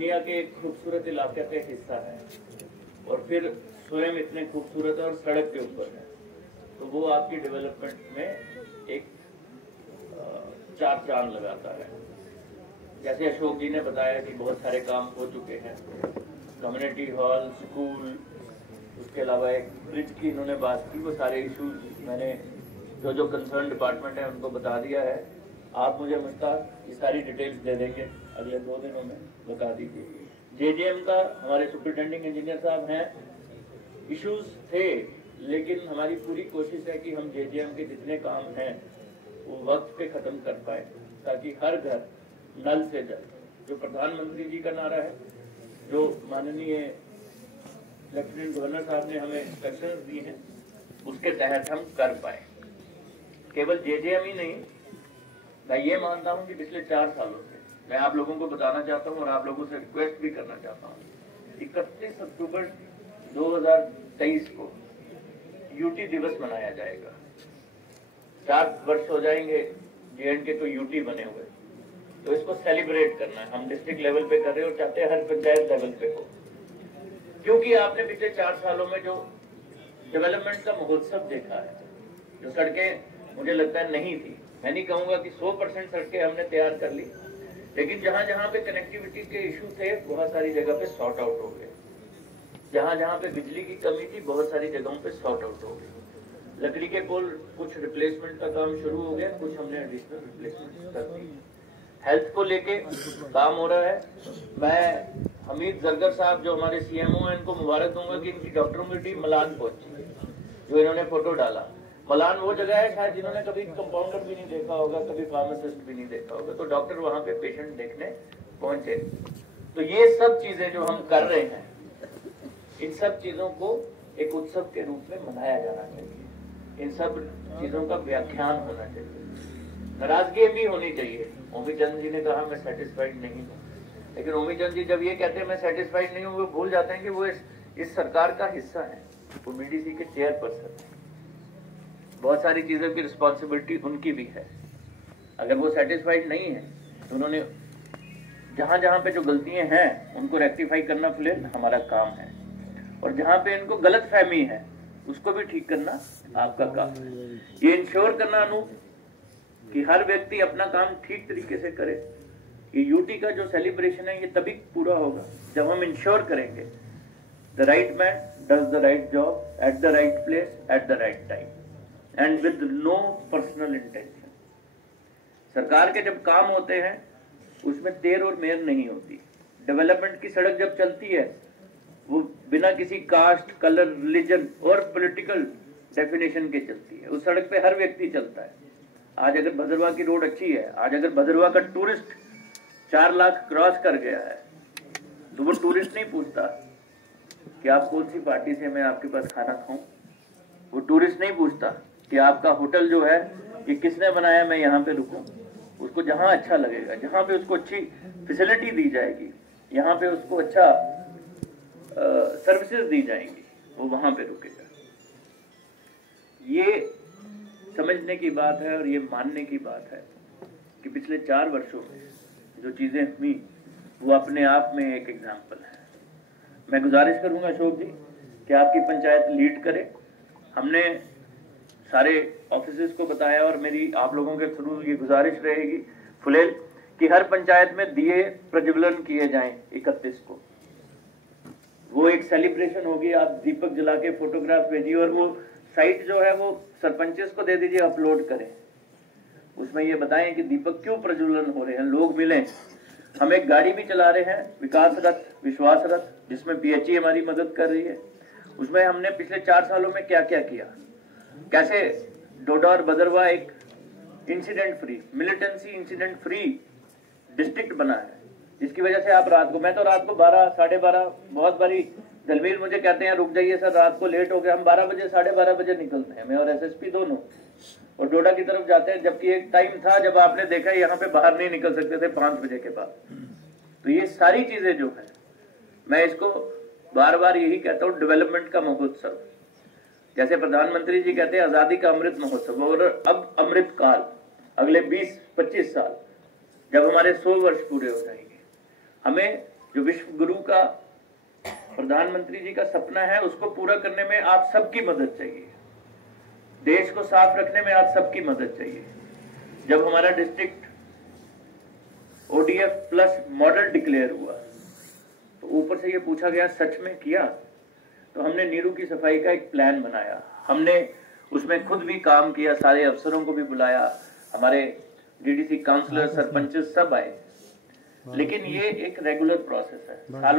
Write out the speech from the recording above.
दुनिया के एक खूबसूरत इलाके का एक हिस्सा है और फिर स्वयं इतने खूबसूरत है और सड़क के ऊपर है, तो वो आपकी डेवलपमेंट में एक चार चांद लगाता है। जैसे अशोक जी ने बताया कि बहुत सारे काम हो चुके हैं, कम्युनिटी हॉल, स्कूल, उसके अलावा एक ब्रिज की इन्होंने बात की, वो सारे इश्यूज मैंने जो कंसर्न डिपार्टमेंट है उनको बता दिया है। आप मुझे मुश्ताक ये सारी डिटेल्स दे देंगे, अगले 2 दिनों में बता दीजिए। जेजेएम का हमारे सुपरिटेंडिंग इंजीनियर साहब हैं, इश्यूज थे लेकिन हमारी पूरी कोशिश है कि हम जेजेएम के जितने काम हैं वो वक्त पे खत्म कर पाए, ताकि हर घर नल से जल, जो प्रधानमंत्री जी का नारा है, जो माननीय लेफ्टिनेंट गवर्नर साहब ने हमें इंस्ट्रक्शंस दी हैं, उसके तहत हम कर पाए। केवल जेजेएम ही नहीं, मैं ये मानता हूं कि पिछले 4 सालों से मैं आप लोगों को बताना चाहता हूं और आप लोगों से रिक्वेस्ट भी करना चाहता हूं, 31 अक्टूबर 2023 को यूटी दिवस मनाया जाएगा। 4 वर्ष हो जाएंगे जेएंडके को यूटी बने हुए, तो इसको सेलिब्रेट करना है। हम डिस्ट्रिक्ट लेवल पे कर रहे हैं और चाहते हैं हर पंचायत लेवल पे हो, क्योंकि आपने पिछले 4 सालों में जो डेवलपमेंट का महोत्सव देखा है, जो सड़कें मुझे लगता है नहीं थी, मैं नहीं कहूंगा कि 100% सड़कें हमने तैयार कर ली, लेकिन जहां जहां पे कनेक्टिविटी के इशू थे बहुत सारी जगह पे सॉर्ट आउट हो गए। जहां जहां पे बिजली की कमी थी बहुत सारी जगहों पे सॉर्ट आउट हो गई। लकड़ी के पोल कुछ रिप्लेसमेंट का काम शुरू हो गया, कुछ हमने एडिशनल रिप्लेसमेंट कर दी। हेल्थ को लेके काम हो रहा है। मैं हमीद जरगर साहब जो हमारे सीएमओ हैं, इनको मुबारक दूंगा कि इनकी डॉक्टरों की टीम मलान पहुंची, जो इन्होंने फोटो डाला। मलान वो जगह है शायद जिन्होंने कभी कंपाउंडर भी नहीं देखा होगा, कभी फार्मासिस्ट भी नहीं देखा होगा, तो डॉक्टर वहां पे पेशेंट देखने पहुंचे। तो ये सब चीजें जो हम कर रहे हैं, इन सब चीजों को एक उत्सव के रूप में मनाया जाना चाहिए। इन सब चीजों का व्याख्यान होना चाहिए, नाराजगी भी होनी चाहिए। ओमी चंद जी ने कहा मैं सेटिस्फाइड नहीं हूँ, लेकिन ओमी चंद जी जब ये कहते हैं मैं सेटिस्फाइड नहीं हूँ, वो भूल जाते हैं कि वो इस सरकार का हिस्सा है, वो बीडीसी के चेयरपर्सन है। बहुत सारी चीजों की रिस्पॉन्सिबिलिटी उनकी भी है। अगर वो सेटिस्फाइड नहीं है तो उन्होंने जहां जहां पे जो गलतियां हैं उनको रेक्टिफाई करना फिलहाल हमारा काम है, और जहां पे इनको गलत फहमी है उसको भी ठीक करना आपका काम है। ये इंश्योर करना अनूप कि हर व्यक्ति अपना काम ठीक तरीके से करे। ये यूटी का जो सेलिब्रेशन है ये तभी पूरा होगा जब हम इंश्योर करेंगे the right man does the right job at the right place at the right time and with no personal intention. सरकार के जब काम होते हैं उसमें देर और मेर नहीं होती। डेवलपमेंट की सड़क जब चलती है वो बिना किसी कास्ट, कलर, रिलीजन और पॉलिटिकल डेफिनेशन के चलती है। उस सड़क पे हर व्यक्ति चलता है। आज अगर भदरवा की रोड अच्छी है, आज अगर भदरवा का टूरिस्ट 4 लाख क्रॉस कर गया है, तो वो टूरिस्ट नहीं पूछता कि आप कौन सी पार्टी से मैं आपके पास खाना खाऊं। वो टूरिस्ट नहीं पूछता कि आपका होटल जो है ये किसने बनाया, मैं यहाँ पे रुकूं। उसको जहाँ अच्छा लगेगा, जहाँ पे उसको अच्छी फैसिलिटी दी जाएगी, यहाँ पे उसको अच्छा सर्विसेज दी जाएंगी, वो वहां पे रुकेगा। ये समझने की बात है और ये मानने की बात है कि पिछले 4 वर्षों में जो चीजें हुई वो अपने आप में एक एग्जाम्पल है। मैं गुजारिश करूंगा अशोक जी कि आपकी पंचायत लीड करे। हमने सारे ऑफिसर्स को बताया और मेरी आप लोगों के थ्रू ये गुजारिश रहेगी फुलेल कि हर पंचायत में दिए प्रज्वलन किए जाएं 31 को। वो एक सेलिब्रेशन होगी, आप दीपक जला के फोटोग्राफ भेजिए और वो साइट जो है वो सरपंचेस को दे दीजिए, अपलोड करें। उसमें ये बताएं कि दीपक क्यों प्रज्वलन हो रहे हैं, लोग मिलें। हम एक गाड़ी भी चला रहे हैं, विकास रथ, विश्वास रथ, जिसमें पीएचई हमारी मदद कर रही है। उसमें हमने पिछले 4 सालों में क्या क्या किया, कैसे डोडा और भदरवा एक incident free, militancy incident free district बना है, जिसकी वजह से आप रात को, मैं तो रात को 12, 12:30, बहुत बारी दलवीर मुझे कहते हैं रुक जाइए सर रात को लेट हो गया, हम 12 बजे 12:30 बजे निकलते हैं, मैं और एसएसपी दोनों, और डोडा की तरफ जाते हैं। जबकि एक टाइम था जब आपने देखा यहाँ पे बाहर नहीं निकल सकते थे 5 बजे के बाद। तो ये सारी चीजें जो है, मैं इसको बार बार यही कहता हूँ, डेवलपमेंट का महोत्सव। जैसे प्रधानमंत्री जी कहते हैं आजादी का अमृत महोत्सव, और अब अमृत काल, अगले 20-25 साल जब हमारे 100 वर्ष पूरे हो जाएंगे, हमें जो विश्व गुरु का प्रधानमंत्री जी का सपना है, उसको पूरा करने में आप सबकी मदद चाहिए। देश को साफ रखने में आप सबकी मदद चाहिए। जब हमारा district ODF plus model declare हुआ तो ऊपर से ये पूछा गया सच में किया, तो हमने नीरू की सफाई का एक प्लान बनाया। हमने उसमें खुद भी काम किया, सारे अफसरों को भी बुलाया, हमारे DDC काउंसलर, सरपंच सब आए। लेकिन ये एक रेगुलर प्रोसेस है, सालों